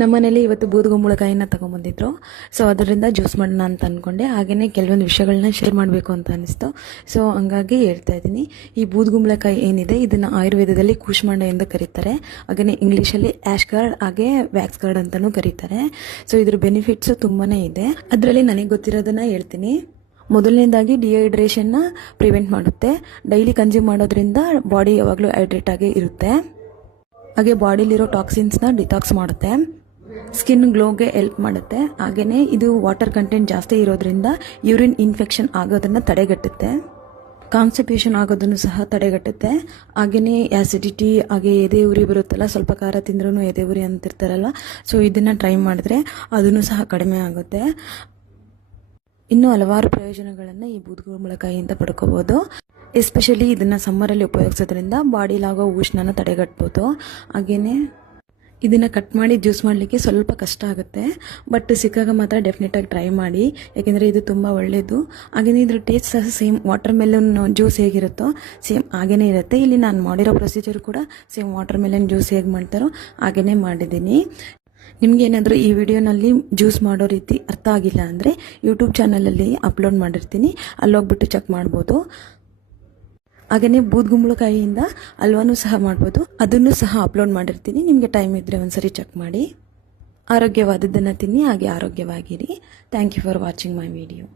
ನಮ್ಮನೇಲಿ ಇವತ್ತು ಬೂದುಗುಂಬಳಕಾಯಿನ ತೊಗೊಂಬಂದಿದ್ರು. ಸೊ ಅದರಿಂದ ಜ್ಯೂಸ್ ಮಾಡೋಣ ಅಂತ ಅಂದ್ಕೊಂಡೆ. ಹಾಗೆಯೇ ಕೆಲವೊಂದು ವಿಷಯಗಳನ್ನ ಶೇರ್ ಮಾಡಬೇಕು ಅಂತ ಅನಿಸ್ತು. ಸೊ ಹಂಗಾಗಿ ಹೇಳ್ತಾ ಇದ್ದೀನಿ. ಈ ಬೂದುಗುಂಬಳಕಾಯಿ ಏನಿದೆ ಇದನ್ನು ಆಯುರ್ವೇದದಲ್ಲಿ ಕೂಷ್ಮಾಂಡ ಎಂದು ಕರೀತಾರೆ. ಹಾಗೆಯೇ ಇಂಗ್ಲೀಷಲ್ಲಿ ಆ್ಯಶ್ ಗಾರ್ಡ್ ಹಾಗೆ ವ್ಯಾಕ್ಸ್ ಗಾರ್ಡ್ ಅಂತಲೂ ಕರೀತಾರೆ. ಸೊ ಇದ್ರ ಬೆನಿಫಿಟ್ಸು ತುಂಬಾ ಇದೆ. ಅದರಲ್ಲಿ ನನಗೆ ಗೊತ್ತಿರೋದನ್ನು ಹೇಳ್ತೀನಿ. ಮೊದಲನೇದಾಗಿ ಡಿಹೈಡ್ರೇಷನ್ನ ಪ್ರಿವೆಂಟ್ ಮಾಡುತ್ತೆ. ಡೈಲಿ ಕನ್ಸ್ಯೂಮ್ ಮಾಡೋದ್ರಿಂದ ಬಾಡಿ ಯಾವಾಗಲೂ ಹೈಡ್ರೇಟ್ ಆಗಿ ಇರುತ್ತೆ. ಹಾಗೆ ಬಾಡಿಲಿರೋ ಟಾಕ್ಸಿನ್ಸ್ನ ಡಿಟಾಕ್ಸ್ ಮಾಡುತ್ತೆ. ಸ್ಕಿನ್ ಗ್ಲೋಗೆ ಹೆಲ್ಪ್ ಮಾಡುತ್ತೆ. ಹಾಗೆಯೇ ಇದು ವಾಟರ್ ಕಂಟೆಂಟ್ ಜಾಸ್ತಿ ಇರೋದ್ರಿಂದ ಯೂರಿನ್ ಇನ್ಫೆಕ್ಷನ್ ಆಗೋದನ್ನು ತಡೆಗಟ್ಟುತ್ತೆ. ಕಾನ್ಸ್ಟಿಪೇಷನ್ ಆಗೋದನ್ನು ಸಹ ತಡೆಗಟ್ಟುತ್ತೆ. ಹಾಗೆಯೇ ಆ್ಯಸಿಡಿಟಿ ಹಾಗೆ ಎದೆ ಉರಿ ಬರುತ್ತಲ್ಲ, ಸ್ವಲ್ಪ ಖಾರ ತಿಂದ್ರೂ ಎದೆ ಉರಿ ಅಂತಿರ್ತಾರಲ್ಲ, ಸೊ ಇದನ್ನು ಟ್ರೈ ಮಾಡಿದ್ರೆ ಅದನ್ನು ಸಹ ಕಡಿಮೆ ಆಗುತ್ತೆ. ಇನ್ನೂ ಹಲವಾರು ಪ್ರಯೋಜನಗಳನ್ನು ಈ ಬೂದುಗುಂಬಳಕಾಯಿಯಿಂದ ಪಡ್ಕೋಬೋದು. ಎಸ್ಪೆಷಲಿ ಇದನ್ನು ಸಮ್ಮರಲ್ಲಿ ಉಪಯೋಗಿಸೋದ್ರಿಂದ ಬಾಡಿಲಾಗೋ ಉಷ್ಣನ ತಡೆಗಟ್ಬೋದು. ಹಾಗೆಯೇ ಇದನ್ನು ಕಟ್ ಮಾಡಿ ಜ್ಯೂಸ್ ಮಾಡಲಿಕ್ಕೆ ಸ್ವಲ್ಪ ಕಷ್ಟ ಆಗುತ್ತೆ. ಬಟ್ ಸಿಕ್ಕಾಗ ಮಾತ್ರ ಡೆಫಿನೆಟಾಗಿ ಟ್ರೈ ಮಾಡಿ, ಯಾಕೆಂದರೆ ಇದು ತುಂಬ ಒಳ್ಳೆಯದು. ಹಾಗೆಯೇ ಇದ್ರ ಟೇಸ್ಟ್ ಸಹ ಸೇಮ್ ವಾಟರ್ ಮೆಲನ್ ಜ್ಯೂಸ್ ಹೇಗಿರುತ್ತೋ ಸೇಮ್ ಹಾಗೇ ಇರುತ್ತೆ. ಇಲ್ಲಿ ನಾನು ಮಾಡಿರೋ ಪ್ರೊಸೀಜರ್ ಕೂಡ ಸೇಮ್ ವಾಟರ್ ಮೆಲನ್ ಜ್ಯೂಸ್ ಹೇಗೆ ಮಾಡ್ತಾರೋ ಹಾಗೇ ಮಾಡಿದ್ದೀನಿ. ನಿಮಗೇನಾದರೂ ಈ ವಿಡಿಯೋನಲ್ಲಿ ಜ್ಯೂಸ್ ಮಾಡೋ ರೀತಿ ಅರ್ಥ ಆಗಿಲ್ಲ ಅಂದರೆ ಯೂಟ್ಯೂಬ್ ಚಾನಲಲ್ಲಿ ಅಪ್ಲೋಡ್ ಮಾಡಿರ್ತೀನಿ, ಅಲ್ಲೋಗ್ಬಿಟ್ಟು ಚೆಕ್ ಮಾಡ್ಬೋದು. ಹಾಗೆಯೇ ಬೂದುಗುಂಬಳಕಾಯಿಯಿಂದ ಹಲ್ವಾನೂ ಸಹ ಮಾಡ್ಬೋದು, ಅದನ್ನು ಸಹ ಅಪ್ಲೋಡ್ ಮಾಡಿರ್ತೀನಿ. ನಿಮಗೆ ಟೈಮ್ ಇದ್ದರೆ ಒಂದ್ಸರಿ ಚೆಕ್ ಮಾಡಿ. ಆರೋಗ್ಯವಾದದ್ದನ್ನು ತಿನ್ನಿ, ಹಾಗೆ ಆರೋಗ್ಯವಾಗಿರಿ. Thank you for watching my video.